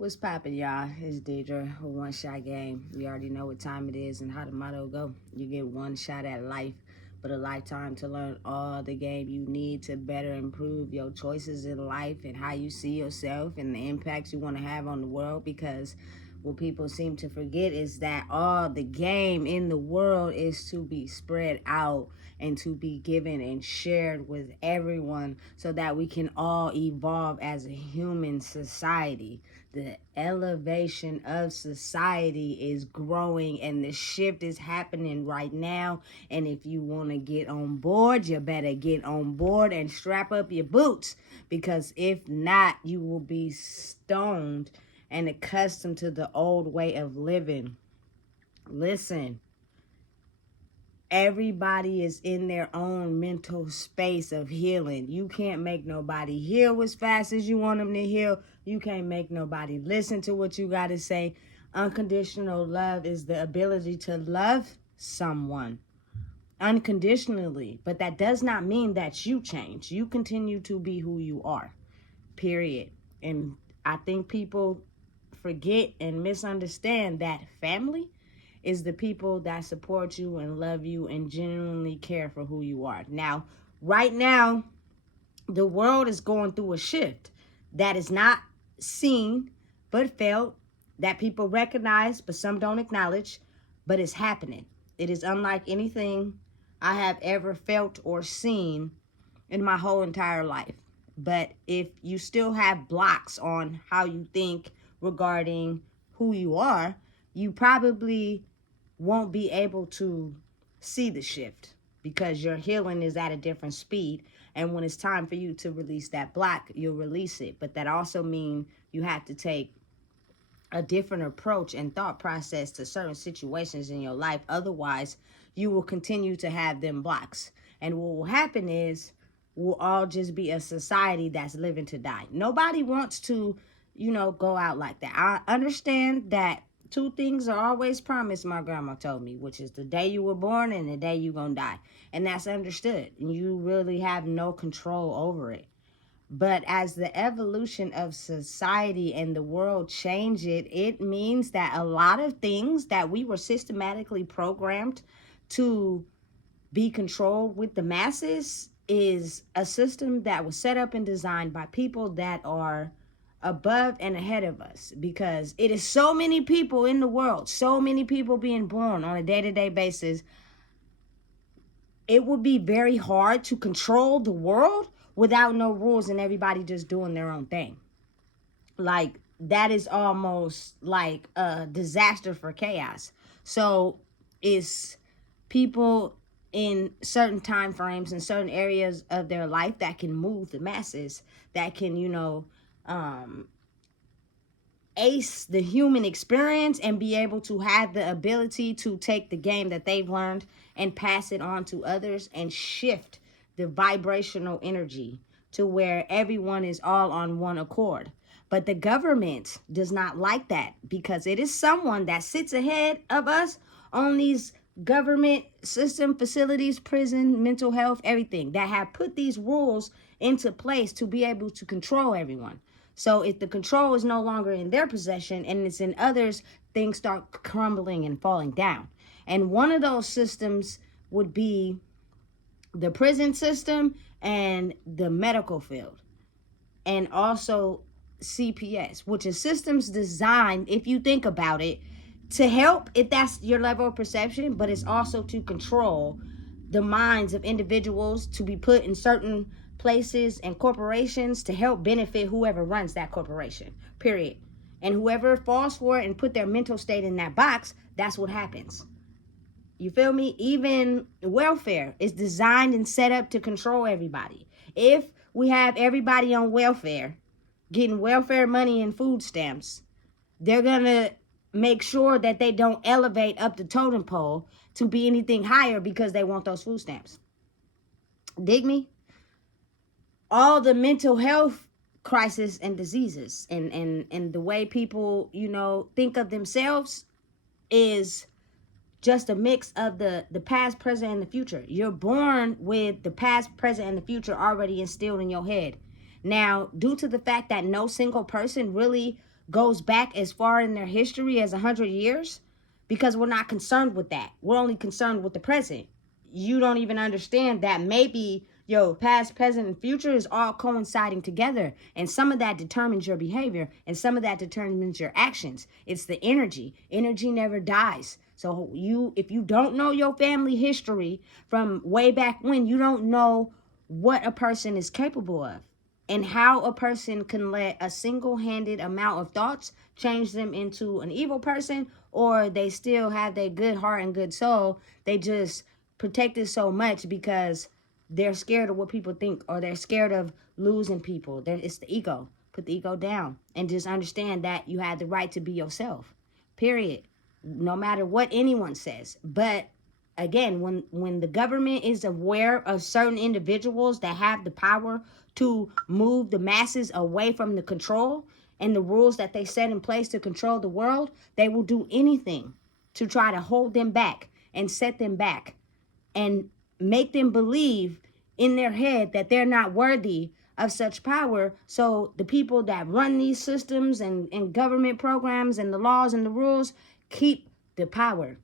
What's poppin', y'all? It's Deidre with One Shot Game. We already know what time it is and how the motto go. You get one shot at life, but a lifetime to learn all the game you need to better improve your choices in life and how you see yourself and the impacts you want to have on the world. Because what people seem to forget is that all the game in the world is to be spread out and to be given and shared with everyone so that we can all evolve as a human society. The elevation of society is growing and the shift is happening right now. And if you want to get on board, you better get on board and strap up your boots, because if not, you will be stoned and accustomed to the old way of living. Listen, everybody is in their own mental space of healing. You can't make nobody heal as fast as you want them to heal. You can't make nobody listen to what you got to say. Unconditional love is the ability to love someone unconditionally, but that does not mean that you change. You continue to be who you are, period. And I think people forget and misunderstand that family is the people that support you and love you and genuinely care for who you are. Now, right now, the world is going through a shift that is not seen but felt, that people recognize but some don't acknowledge, but it's happening. It is unlike anything I have ever felt or seen in my whole entire life. But if you still have blocks on how you think regarding who you are, you probably won't be able to see the shift because your healing is at a different speed. And when it's time for you to release that block, you'll release it. But that also means you have to take a different approach and thought process to certain situations in your life. Otherwise, you will continue to have them blocks. And what will happen is we'll all just be a society that's living to die. Nobody wants to, go out like that. I understand that two things are always promised, my grandma told me, which is the day you were born and the day you're going to die. And that's understood. And you really have no control over it. But as the evolution of society and the world change it means that a lot of things that we were systematically programmed to be controlled with the masses is a system that was set up and designed by people that are above and ahead of us, because it is so many people in the world, so many people being born on a day-to-day basis. It would be very hard to control the world without no rules and everybody just doing their own thing. Like, that is almost like a disaster for chaos. So it's people in certain time frames in certain areas of their life that can move the masses, that can, ace the human experience and be able to have the ability to take the game that they've learned and pass it on to others and shift the vibrational energy to where everyone is all on one accord. But the government does not like that, because it is someone that sits ahead of us on these government system facilities, prison, mental health, everything, that have put these rules into place to be able to control everyone. So if the control is no longer in their possession and it's in others, things start crumbling and falling down. And one of those systems would be the prison system and the medical field, and also CPS, which is systems designed, if you think about it, to help if that's your level of perception, but it's also to control the minds of individuals to be put in certain places and corporations to help benefit whoever runs that corporation, period. And whoever falls for it and put their mental state in that box, that's what happens. You feel me? Even welfare is designed and set up to control everybody. If we have everybody on welfare, getting welfare money and food stamps, they're going to make sure that they don't elevate up the totem pole to be anything higher because they want those food stamps. Dig me? All the mental health crisis and diseases and the way people, think of themselves is just a mix of the past, present, and the future. You're born with the past, present, and the future already instilled in your head. Now, due to the fact that no single person really goes back as far in their history as 100 years, because we're not concerned with that. We're only concerned with the present. You don't even understand that maybe your past, present, and future is all coinciding together. And some of that determines your behavior, and some of that determines your actions. It's the energy. Energy never dies. So if you don't know your family history from way back when, you don't know what a person is capable of, and how a person can let a single-handed amount of thoughts change them into an evil person, or they still have their good heart and good soul. They just protect it so much because they're scared of what people think, or they're scared of losing people. It's the ego. Put the ego down and just understand that you have the right to be yourself, period, no matter what anyone says. But again, when the government is aware of certain individuals that have the power to move the masses away from the control and the rules that they set in place to control the world, they will do anything to try to hold them back and set them back and make them believe in their head that they're not worthy of such power. So the people that run these systems and government programs and the laws and the rules keep the power.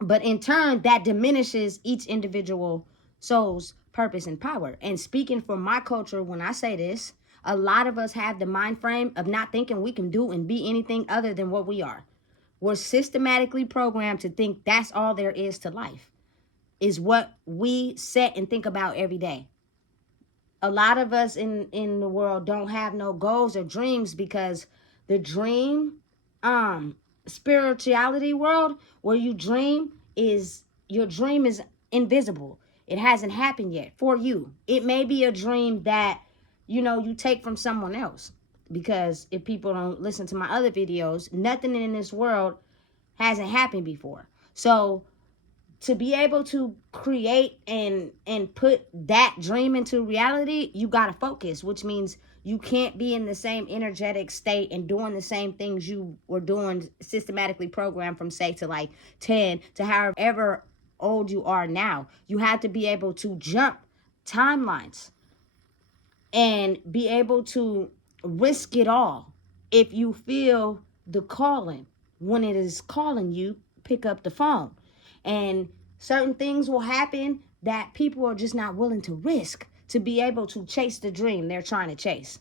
But in turn, that diminishes each individual soul's purpose and power. And speaking for my culture, when I say this, a lot of us have the mind frame of not thinking we can do and be anything other than what we are. We're systematically programmed to think that's all there is to life, is what we set and think about every day. A lot of us in the world don't have no goals or dreams, because the dream spirituality world where you dream is, your dream is invisible. It hasn't happened yet for you. It may be a dream that you take from someone else, because if people don't listen to my other videos, nothing in this world hasn't happened before. So to be able to create and put that dream into reality, you got to focus, which means you can't be in the same energetic state and doing the same things you were doing systematically programmed from, say, to like 10 to however old you are now. You have to be able to jump timelines and be able to risk it all. If you feel the calling, when it is calling you, pick up the phone. And certain things will happen that people are just not willing to risk to be able to chase the dream they're trying to chase.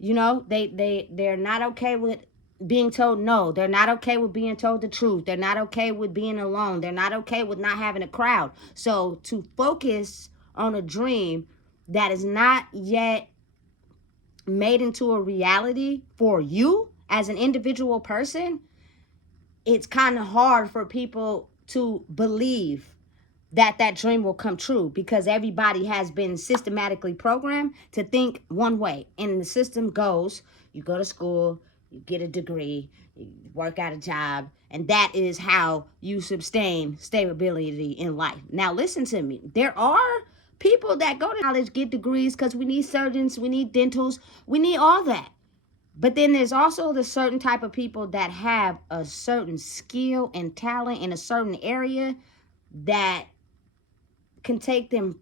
They're not okay with being told no. They're not okay with being told the truth. They're not okay with being alone. They're not okay with not having a crowd. So to focus on a dream that is not yet made into a reality for you as an individual person, it's kind of hard for people to believe that dream will come true, because everybody has been systematically programmed to think one way. And the system goes, you go to school, you get a degree, you work out a job, and that is how you sustain stability in life. Now listen to me. There are people that go to college, get degrees, because we need surgeons, we need dentals, we need all that. But then there's also the certain type of people that have a certain skill and talent in a certain area that can take them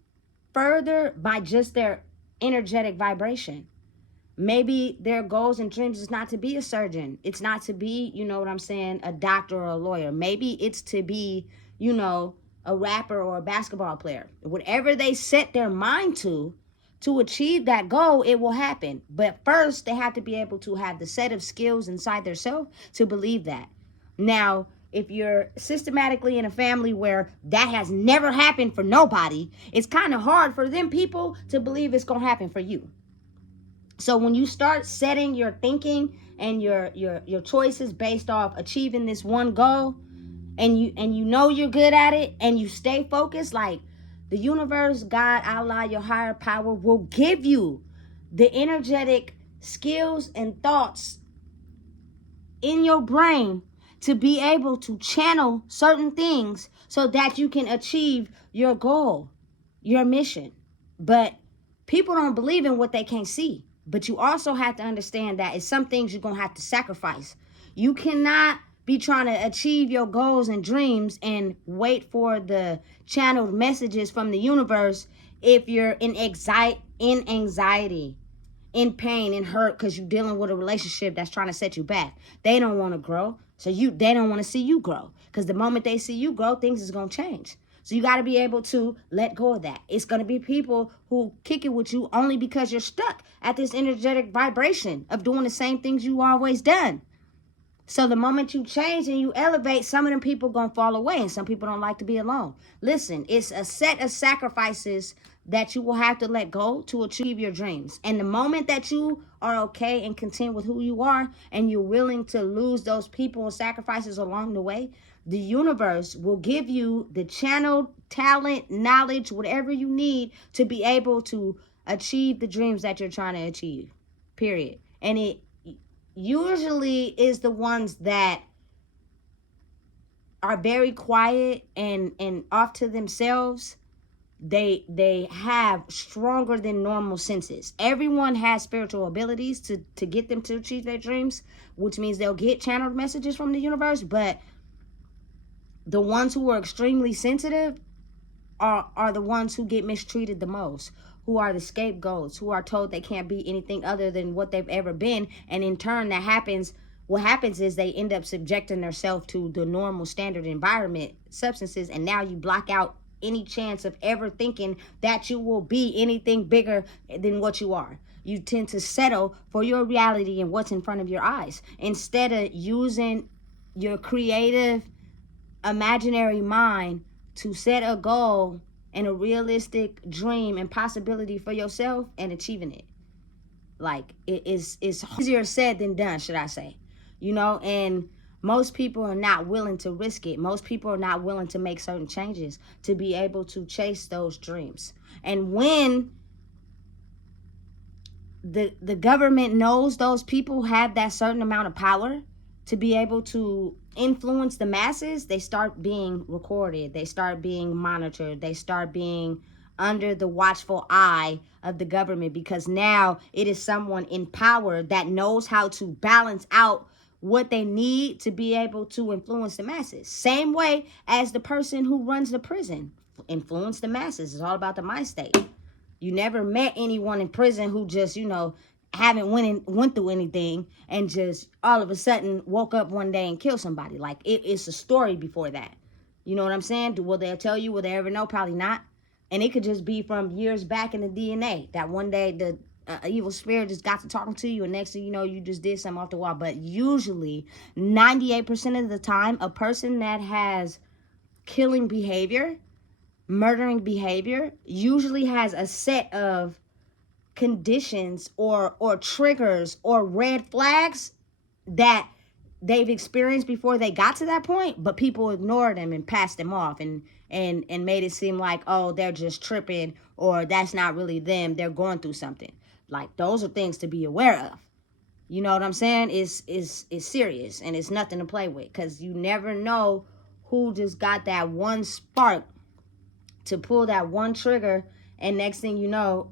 further by just their energetic vibration. Maybe their goals and dreams is not to be a surgeon. It's not to be, a doctor or a lawyer. Maybe it's to be, a rapper or a basketball player. Whatever they set their mind to achieve that goal, it will happen. But first, they have to be able to have the set of skills inside their self to believe that. Now, if you're systematically in a family where that has never happened for nobody, it's kind of hard for them people to believe it's going to happen for you. So when you start setting your thinking and your choices based off achieving this one goal, and you know you're good at it, and you stay focused, like the universe, God, Allah, your higher power will give you the energetic skills and thoughts in your brain to be able to channel certain things so that you can achieve your goal, your mission. But people don't believe in what they can't see. But you also have to understand that it's some things you're going to have to sacrifice. You cannot be trying to achieve your goals and dreams and wait for the channeled messages from the universe if you're in anxiety, in pain and hurt because you're dealing with a relationship that's trying to set you back. They don't want to grow. So they don't want to see you grow. Because the moment they see you grow, things is going to change. So you got to be able to let go of that. It's going to be people who kick it with you only because you're stuck at this energetic vibration of doing the same things you always done. So the moment you change and you elevate, some of them people going to fall away, and some people don't like to be alone. Listen, it's a set of sacrifices that you will have to let go to achieve your dreams. And the moment that you are okay and content with who you are, and you're willing to lose those people and sacrifices along the way, the universe will give you the channeled talent, knowledge, whatever you need to be able to achieve the dreams that you're trying to achieve, period. And it usually is the ones that are very quiet and off to themselves. They have stronger than normal senses. Everyone has spiritual abilities to get them to achieve their dreams, which means they'll get channeled messages from the universe. But the ones who are extremely sensitive are the ones who get mistreated the most, who are the scapegoats, who are told they can't be anything other than what they've ever been. And in turn, what happens is they end up subjecting themselves to the normal standard environment, substances, and now you block out any chance of ever thinking that you will be anything bigger than what you are. You tend to settle for your reality and what's in front of your eyes, instead of using your creative, imaginary mind to set a goal and a realistic dream and possibility for yourself and achieving it. Like, it's easier said than done, should I say. And most people are not willing to risk it. Most people are not willing to make certain changes to be able to chase those dreams. And when the government knows those people have that certain amount of power to be able to influence the masses, they start being recorded, they start being monitored, they start being under the watchful eye of the government, because now it is someone in power that knows how to balance out what they need to be able to influence the masses. Same way as the person who runs the prison influence the masses. It's all about the mind state. You never met anyone in prison who just, haven't went through anything and just all of a sudden woke up one day and killed somebody. Like, it's a story before that. You know what I'm saying? Will they tell you? Will they ever know? Probably not. And it could just be from years back in the DNA that one day the evil spirit just got to talking to you, and next thing you know, you just did something off the wall. But usually 98% of the time, a person that has killing behavior, murdering behavior, usually has a set of conditions or triggers or red flags that they've experienced before they got to that point, but people ignored them and passed them off and made it seem like, oh, they're just tripping, or that's not really them, they're going through something. Like, those are things to be aware of. You know what I'm saying? It's serious, and it's nothing to play with, because you never know who just got that one spark to pull that one trigger, and next thing you know,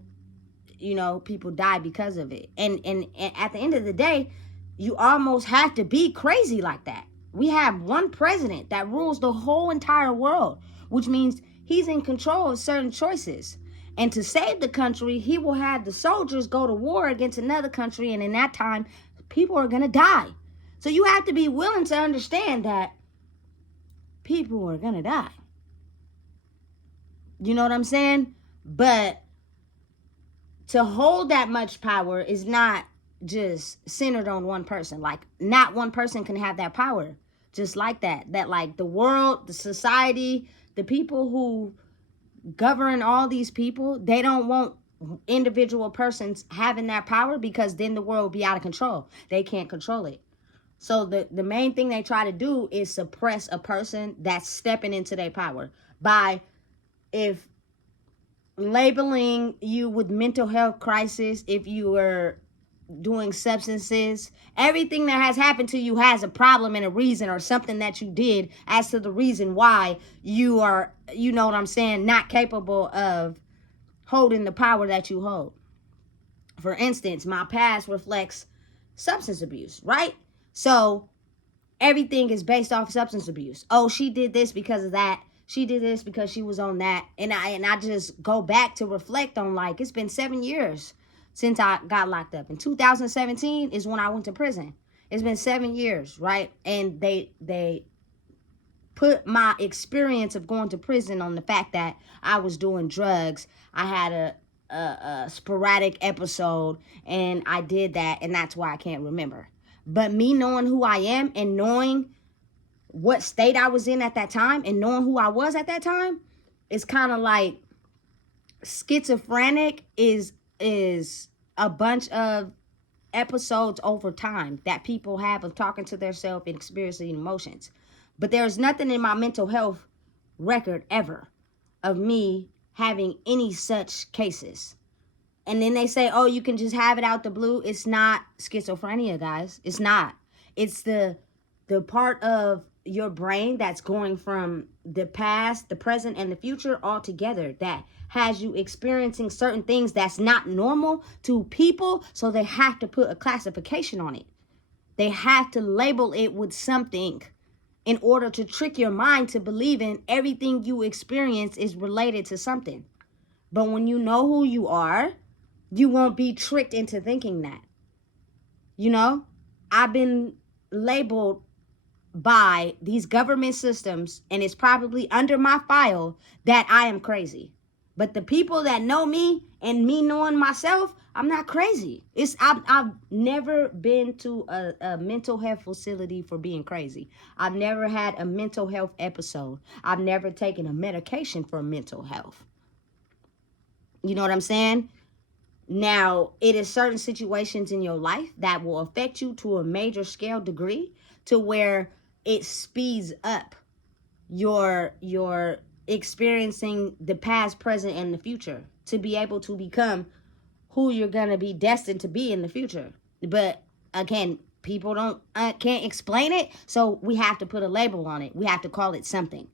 people die because of it. And at the end of the day, you almost have to be crazy like that. We have one president that rules the whole entire world, which means he's in control of certain choices. And to save the country, he will have the soldiers go to war against another country, and in that time, people are going to die. So you have to be willing to understand that people are going to die. You know what I'm saying? But to hold that much power is not just centered on one person. Like, not one person can have that power just like that. That, like, the world, the society, the people who govern all these people, they don't want individual persons having that power, because then the world will be out of control. They can't control it. So the main thing they try to do is suppress a person that's stepping into their power by, if labeling you with mental health crisis, if you were doing substances, everything that has happened to you has a problem and a reason, or something that you did as to the reason why you are, you know what I'm saying, not capable of holding the power that you hold. For instance, my past reflects substance abuse, right? So everything is based off substance abuse. Oh, she did this because of that. She did this because she was on that. And I just go back to reflect on, like, it's been 7 years since I got locked up. In 2017 is when I went to prison. It's been 7 years, right? And they put my experience of going to prison on the fact that I was doing drugs. I had a sporadic episode, and I did that, and that's why I can't remember. But me knowing who I am and knowing what state I was in at that time and knowing who I was at that time, it's kind of like schizophrenic is a bunch of episodes over time that people have of talking to themselves and experiencing emotions. But there's nothing in my mental health record ever of me having any such cases. And then they say, oh, you can just have it out the blue. It's not schizophrenia, guys. It's not. It's the part of your brain that's going from the past, the present, and the future all together that has you experiencing certain things that's not normal to people. So they have to put a classification on it. They have to label it with something in order to trick your mind to believe in everything you experience is related to something. But when you know who you are, you won't be tricked into thinking that. You know, I've been labeled by these government systems, and it's probably under my file that I am crazy. But the people that know me and me knowing myself, I'm not crazy. I've never been to a mental health facility for being crazy. I've never had a mental health episode. I've never taken a medication for mental health. You know what I'm saying? Now, it is certain situations in your life that will affect you to a major scale degree to where it speeds up your experiencing the past, present, and the future to be able to become who you're going to be destined to be in the future. But again, people can't explain it, so we have to put a label on it. We have to call it something.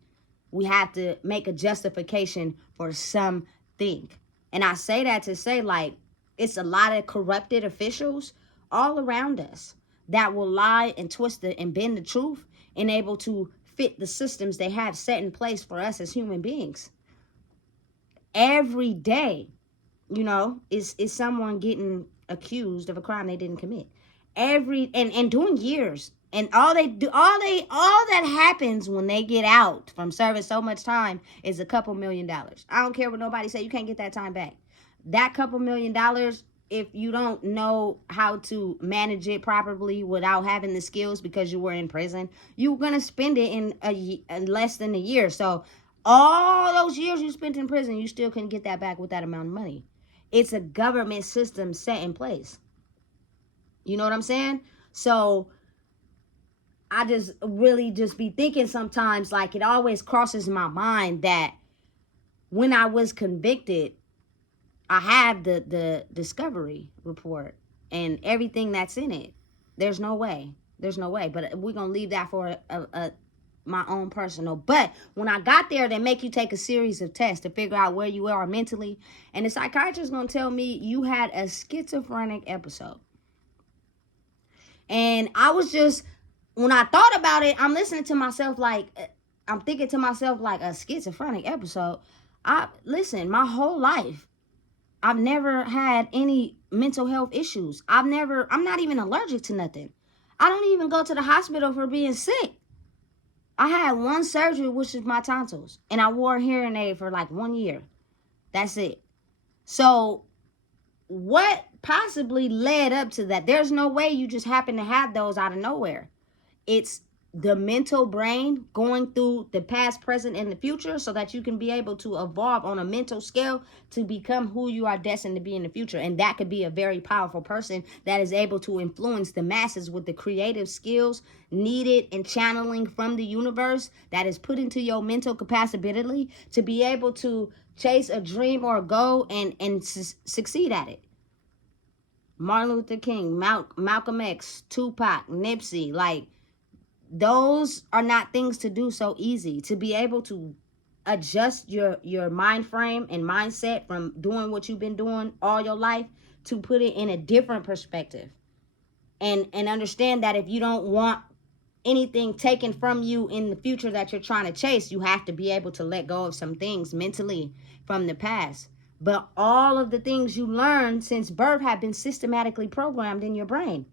We have to make a justification for something. And I say that to say, like, it's a lot of corrupted officials all around us that will lie and twist it and bend the truth and able to fit the systems they have set in place for us as human beings. Every day, you know, is someone getting accused of a crime they didn't commit. And doing years. And all that happens when they get out from serving so much time is a couple $1 million. I don't care what nobody say, you can't get that time back. That couple $1 million, if you don't know how to manage it properly without having the skills because you were in prison, you're going to spend it in less than a year. So all those years you spent in prison, you still couldn't get that back with that amount of money. It's a government system set in place. You know what I'm saying? So I just really just be thinking sometimes, like, it always crosses my mind that when I was convicted, I have the discovery report and everything that's in it. There's no way. But we're going to leave that for my own personal. But when I got there, they make you take a series of tests to figure out where you are mentally. And the psychiatrist is going to tell me you had a schizophrenic episode. And I was just, when I thought about it, I'm listening to myself like, I'm thinking to myself like, a schizophrenic episode. Listen, my whole life, I've never had any mental health issues. I'm not even allergic to nothing. I don't even go to the hospital for being sick. I had one surgery, which is my tonsils, and I wore a hearing aid for like 1 year. That's it. So what possibly led up to that? There's no way you just happen to have those out of nowhere. It's the mental brain going through the past, present, and the future so that you can be able to evolve on a mental scale to become who you are destined to be in the future. And that could be a very powerful person that is able to influence the masses with the creative skills needed and channeling from the universe that is put into your mental capacity to be able to chase a dream or a goal and succeed at it. Martin Luther King, Malcolm X, Tupac, Nipsey, like, those are not things to do so easy. To be able to adjust your mind frame and mindset from doing what you've been doing all your life to put it in a different perspective. And understand that if you don't want anything taken from you in the future that you're trying to chase, you have to be able to let go of some things mentally from the past. But all of the things you learned since birth have been systematically programmed in your brain.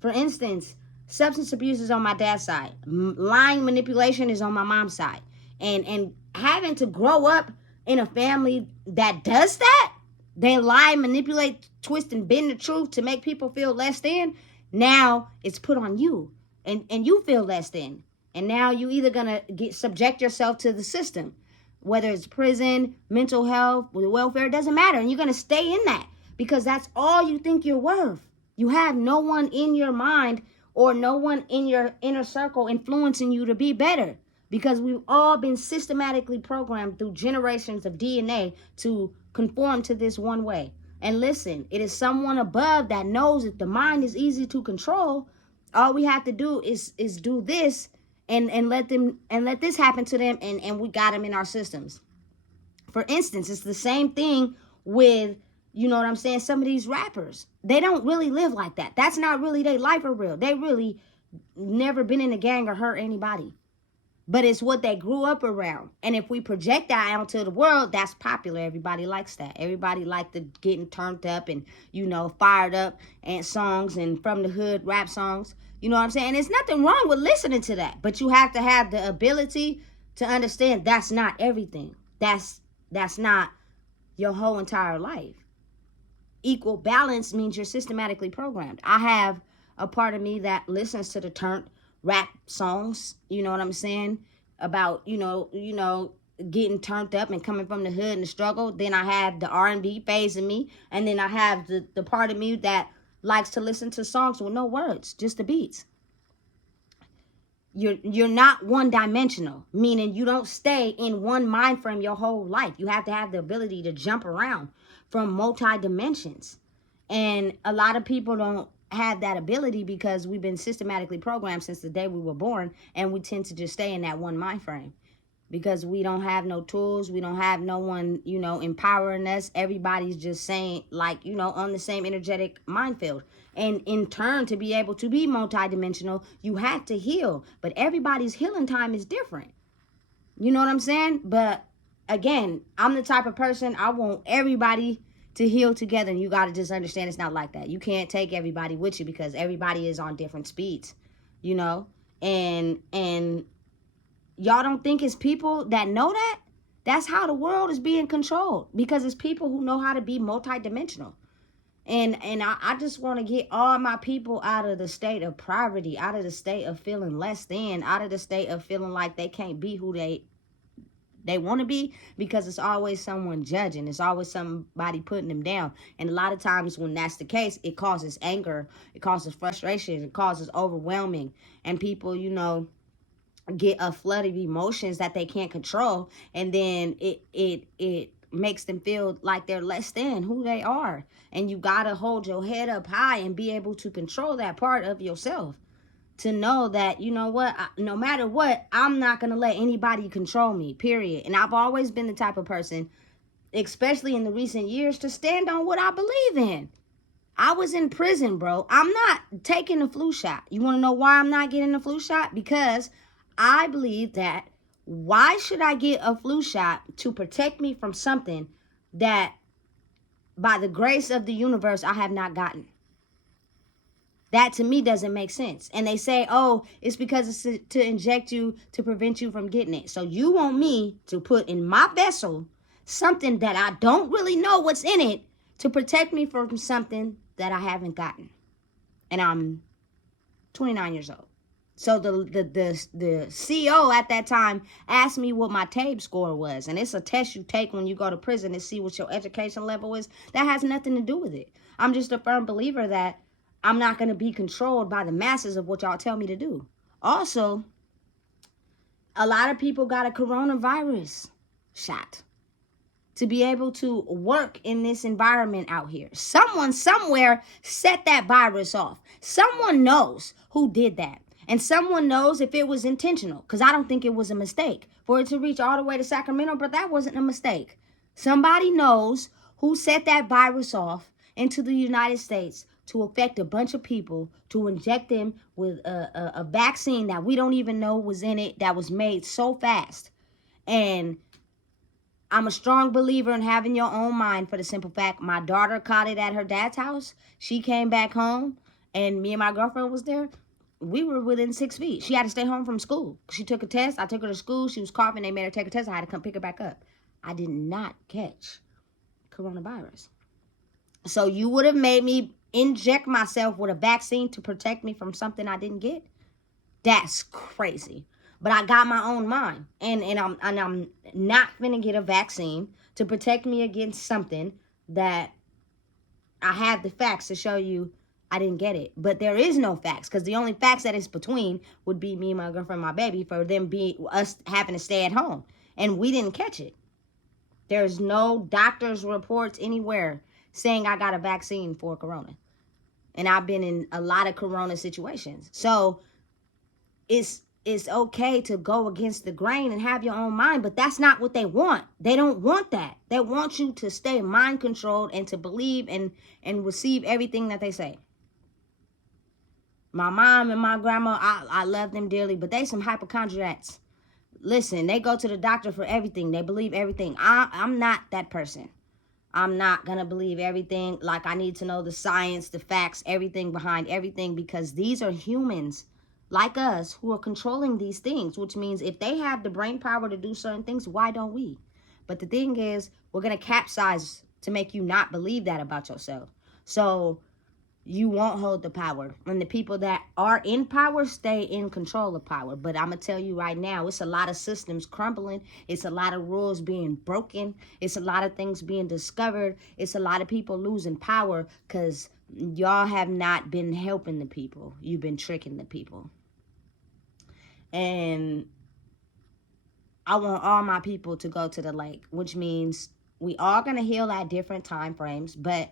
For instance, substance abuse is on my dad's side. Lying, manipulation is on my mom's side. And having to grow up in a family that does that, they lie, manipulate, twist, and bend the truth to make people feel less than. Now it's put on you, and you feel less than. And now you either gonna subject yourself to the system, whether it's prison, mental health, welfare, it doesn't matter. And you're gonna stay in that because that's all you think you're worth. You have no one in your mind or no one in your inner circle influencing you to be better, because we've all been systematically programmed through generations of DNA to conform to this one way. And listen, it is someone above that knows if the mind is easy to control, all we have to do is do this and let this happen to them, and we got them in our systems. For instance, it's the same thing with, you know what I'm saying, some of these rappers. They don't really live like that. That's not really their life for real. They really never been in a gang or hurt anybody. But it's what they grew up around. And if we project that out to the world, that's popular. Everybody likes that. Everybody like the getting turned up and, you know, fired up and songs and from the hood rap songs. You know what I'm saying? There's nothing wrong with listening to that. But you have to have the ability to understand that's not everything. That's not your whole entire life. Equal balance means you're systematically programmed. I have a part of me that listens to the turned rap songs, you know what I'm saying, about, you know, getting turned up and coming from the hood and the struggle. Then I have the R&B phase in me, and then I have the part of me that likes to listen to songs with no words, just the beats. You're not one-dimensional, meaning you don't stay in one mind frame your whole life. You have to have the ability to jump around from multi-dimensions. And a lot of people don't have that ability because we've been systematically programmed since the day we were born, and we tend to just stay in that one mind frame because we don't have no tools. We don't have no one, you know, empowering us. Everybody's just saying, like, you know, on the same energetic mind field. And in turn, to be able to be multidimensional, you have to heal. But everybody's healing time is different. You know what I'm saying? But again, I'm the type of person, I want everybody to heal together, and you got to just understand it's not like that. You can't take everybody with you because everybody is on different speeds, you know, and y'all don't think it's people that know that? That's how the world is being controlled, because it's people who know how to be multidimensional. And I just want to get all my people out of the state of poverty, out of the state of feeling less than, out of the state of feeling like they can't be who they want to be, because it's always someone judging. It's always somebody putting them down. And a lot of times when that's the case, it causes anger, it causes frustration, it causes overwhelming. And people, you know, get a flood of emotions that they can't control. And then it makes them feel like they're less than who they are. And you got to hold your head up high and be able to control that part of yourself. To know that, you know what, no matter what, I'm not going to let anybody control me, period. And I've always been the type of person, especially in the recent years, to stand on what I believe in. I was in prison, bro. I'm not taking the flu shot. You want to know why I'm not getting the flu shot? Because I believe that, why should I get a flu shot to protect me from something that, by the grace of the universe, I have not gotten? That to me doesn't make sense. And they say, oh, it's because it's to inject you to prevent you from getting it. So you want me to put in my vessel something that I don't really know what's in it to protect me from something that I haven't gotten. And I'm 29 years old. So the CO at that time asked me what my TABE score was. And it's a test you take when you go to prison to see what your education level is. That has nothing to do with it. I'm just a firm believer that I'm not going to be controlled by the masses of what y'all tell me to do. Also, a lot of people got a coronavirus shot to be able to work in this environment out here. Someone somewhere set that virus off. Someone knows who did that. And someone knows if it was intentional, because I don't think it was a mistake for it to reach all the way to Sacramento, but that wasn't a mistake. Somebody knows who set that virus off into the United States to affect a bunch of people, to inject them with a vaccine that we don't even know was in it, that was made so fast. And I'm a strong believer in having your own mind, for the simple fact my daughter caught it at her dad's house. She came back home and me and my girlfriend was there. We were within 6 feet. She had to stay home from school. She took a test. I took her to school. She was coughing. They made her take a test. I had to come pick her back up. I did not catch coronavirus. So you would have made me inject myself with a vaccine to protect me from something I didn't get? That's crazy. But I got my own mind, and I'm not finna get a vaccine to protect me against something that I have the facts to show you I didn't get it. But there is no facts, because the only facts that is between would be me, my girlfriend, my baby, for them being us having to stay at home, and we didn't catch it. There's no doctor's reports anywhere saying I got a vaccine for corona, and I've been in a lot of corona situations. So it's okay to go against the grain and have your own mind, but that's not what they want. They don't want that. They want you to stay mind controlled and to believe and receive everything that they say. My mom and my grandma, I love them dearly, but they some hypochondriacs. Listen, they go to the doctor for everything. They believe everything. I'm not that person. I'm not going to believe everything. Like, I need to know the science, the facts, everything behind everything, because these are humans like us who are controlling these things, which means if they have the brain power to do certain things, why don't we? But the thing is, we're going to capsize to make you not believe that about yourself. So you won't hold the power. And the people that are in power stay in control of power. But I'm going to tell you right now, it's a lot of systems crumbling. It's a lot of rules being broken. It's a lot of things being discovered. It's a lot of people losing power because y'all have not been helping the people. You've been tricking the people. And I want all my people to go to the lake, which means we are going to heal at different time frames. But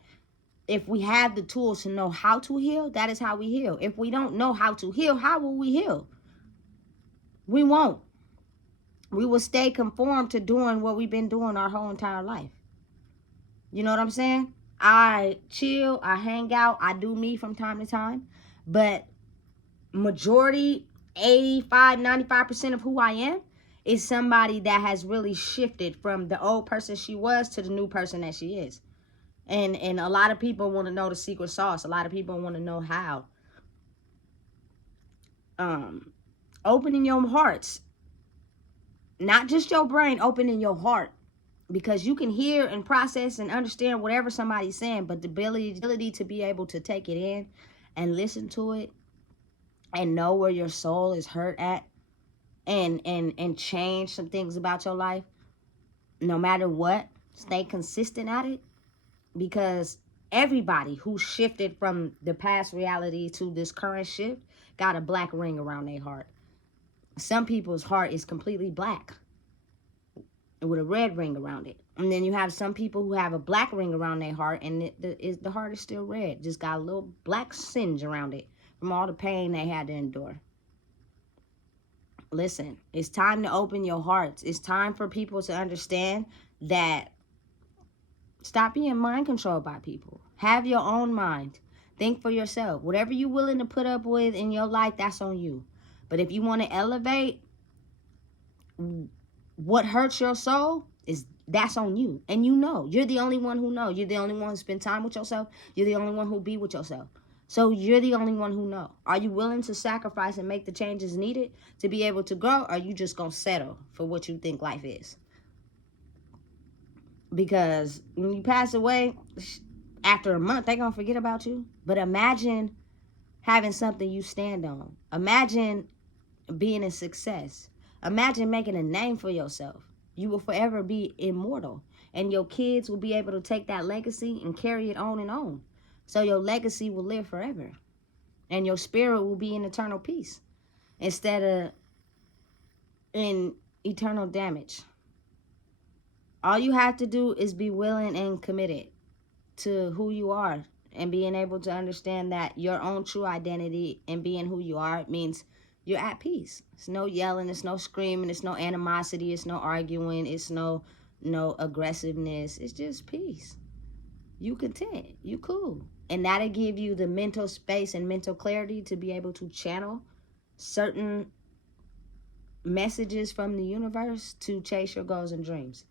if we have the tools to know how to heal, that is how we heal. If we don't know how to heal, how will we heal? We won't. We will stay conformed to doing what we've been doing our whole entire life. You know what I'm saying? I chill, I hang out, I do me from time to time. But majority, 85, 95% of who I am is somebody that has really shifted from the old person she was to the new person that she is. And a lot of people want to know the secret sauce. A lot of people want to know how. Opening your hearts. Not just your brain, opening your heart. Because you can hear and process and understand whatever somebody's saying, but the ability to be able to take it in and listen to it and know where your soul is hurt at and change some things about your life, no matter what, stay consistent at it. Because everybody who shifted from the past reality to this current shift got a black ring around their heart. Some people's heart is completely black with a red ring around it. And then you have some people who have a black ring around their heart and the heart is still red. Just got a little black singe around it from all the pain they had to endure. Listen, it's time to open your hearts. It's time for people to understand that stop being mind controlled by people. Have your own mind. Think for yourself. Whatever you're willing to put up with in your life, that's on you. But if you want to elevate, what hurts your soul that's on you. And you know, you're the only one who knows. You're the only one who spend time with yourself. You're the only one who be with yourself. So you're the only one who know. Are you willing to sacrifice and make the changes needed to be able to grow? Or are you just going to settle for what you think life is? Because when you pass away, after a month, they're going to forget about you. But imagine having something you stand on. Imagine being a success. Imagine making a name for yourself. You will forever be immortal. And your kids will be able to take that legacy and carry it on and on. So your legacy will live forever. And your spirit will be in eternal peace instead of in eternal damage. All you have to do is be willing and committed to who you are and being able to understand that your own true identity and being who you are means you're at peace. It's no yelling, it's no screaming, it's no animosity, it's no arguing, it's no aggressiveness. It's just peace. You content, you cool. And that'll give you the mental space and mental clarity to be able to channel certain messages from the universe to chase your goals and dreams.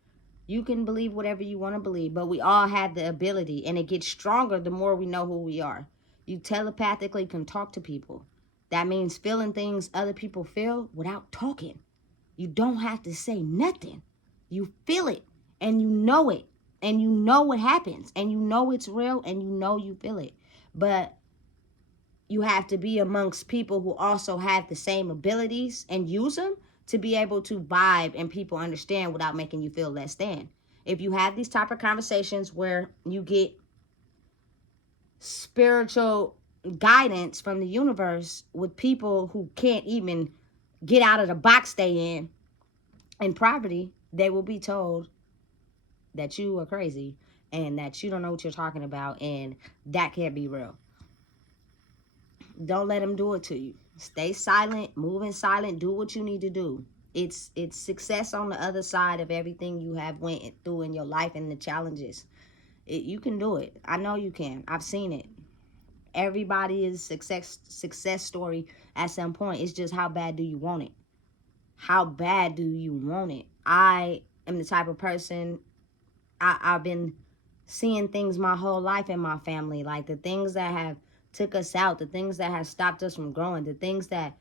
You can believe whatever you want to believe, but we all have the ability, and it gets stronger the more we know who we are. You telepathically can talk to people. That means feeling things other people feel without talking. You don't have to say nothing. You feel it, and you know it, and you know what happens, and you know it's real, and you know you feel it. But you have to be amongst people who also have the same abilities and use them to be able to vibe and people understand without making you feel less than. If you have these type of conversations where you get spiritual guidance from the universe with people who can't even get out of the box they in poverty, they will be told that you are crazy and that you don't know what you're talking about, and that can't be real. Don't let them do it to you. Stay silent, move in silent, do what you need to do. It's success on the other side of everything you have went through in your life and the challenges. You can do it. I know you can. I've seen it. Everybody is success story at some point. It's just how bad do you want it? How bad do you want it? I am the type of person, I've been seeing things my whole life in my family, like the things that have took us out, the things that have stopped us from growing, the things that,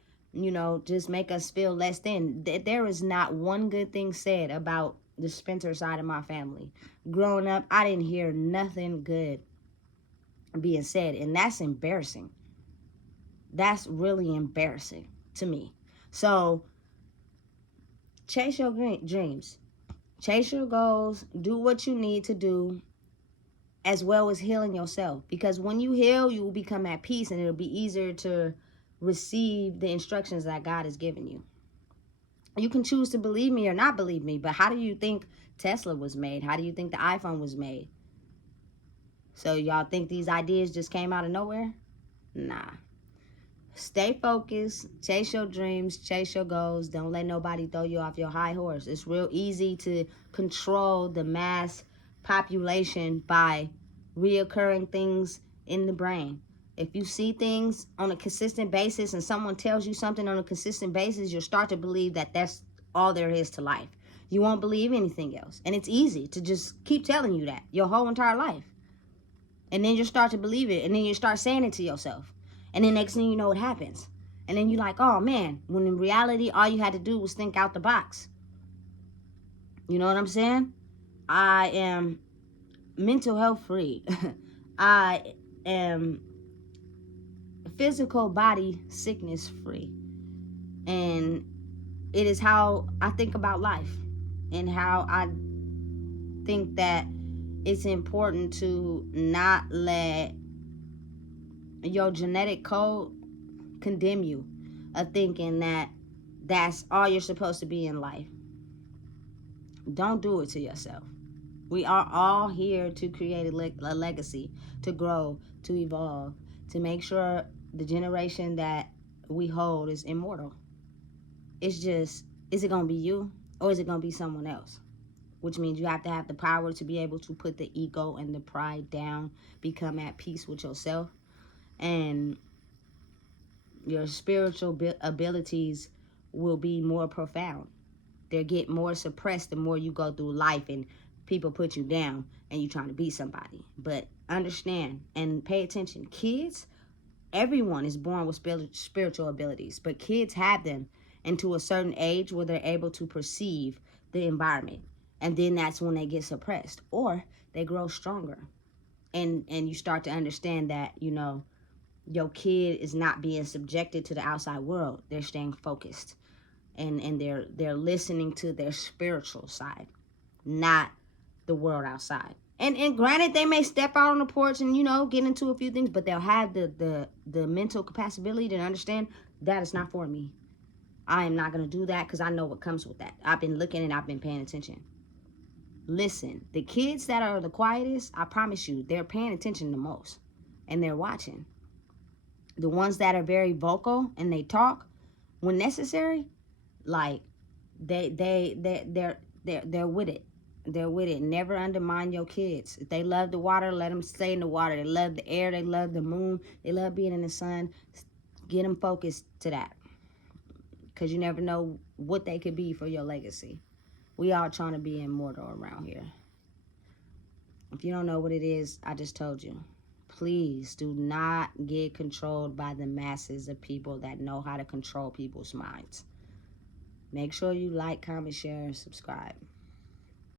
just make us feel less than. There is not one good thing said about the Spencer side of my family. Growing up, I didn't hear nothing good being said, and that's embarrassing. That's really embarrassing to me. So chase your dreams, chase your goals, do what you need to do, as well as healing yourself. Because when you heal, you will become at peace, and it'll be easier to receive the instructions that God has given you. You can choose to believe me or not believe me, but how do you think Tesla was made? How do you think the iPhone was made? So y'all think these ideas just came out of nowhere? Nah. Stay focused, chase your dreams, chase your goals. Don't let nobody throw you off your high horse. It's real easy to control the mass population by reoccurring things in the brain. If you see things on a consistent basis and someone tells you something on a consistent basis, you'll start to believe that that's all there is to life. You won't believe anything else. And it's easy to just keep telling you that your whole entire life. And then you start to believe it, and then you start saying it to yourself. And then next thing you know, it happens. And then you're like, oh man, when in reality, all you had to do was think out the box. You know what I'm saying? I am mental health free. I am physical body sickness free. And it is how I think about life, and how I think that it's important to not let your genetic code condemn you of thinking that that's all you're supposed to be in life. Don't do it to yourself. We are all here to create a legacy, to grow, to evolve, to make sure the generation that we hold is immortal. It's just, is it going to be you, or is it going to be someone else? Which means you have to have the power to be able to put the ego and the pride down, become at peace with yourself, and your spiritual abilities will be more profound. They get more suppressed the more you go through life and people put you down and you trying to be somebody. But understand and pay attention. Kids, everyone is born with spiritual abilities, but kids have them into a certain age where they're able to perceive the environment. And then that's when they get suppressed, or they grow stronger. And you start to understand that, your kid is not being subjected to the outside world. They're staying focused, and they're listening to their spiritual side, not the world outside. And granted, they may step out on the porch and get into a few things, but they'll have the mental capacity to understand that is not for me. I am not going to do that because I know what comes with that. I've been looking and I've been paying attention. Listen, the kids that are the quietest, I promise you, they're paying attention the most, and they're watching. The ones that are very vocal and they talk when necessary, like they're with it. They're with it. Never undermine your kids. If they love the water, let them stay in the water. They love the air. They love the moon. They love being in the sun. Get them focused to that, because you never know what they could be for your legacy. We all trying to be immortal around here. If you don't know what it is, I just told you. Please do not get controlled by the masses of people that know how to control people's minds. Make sure you like, comment, share, and subscribe.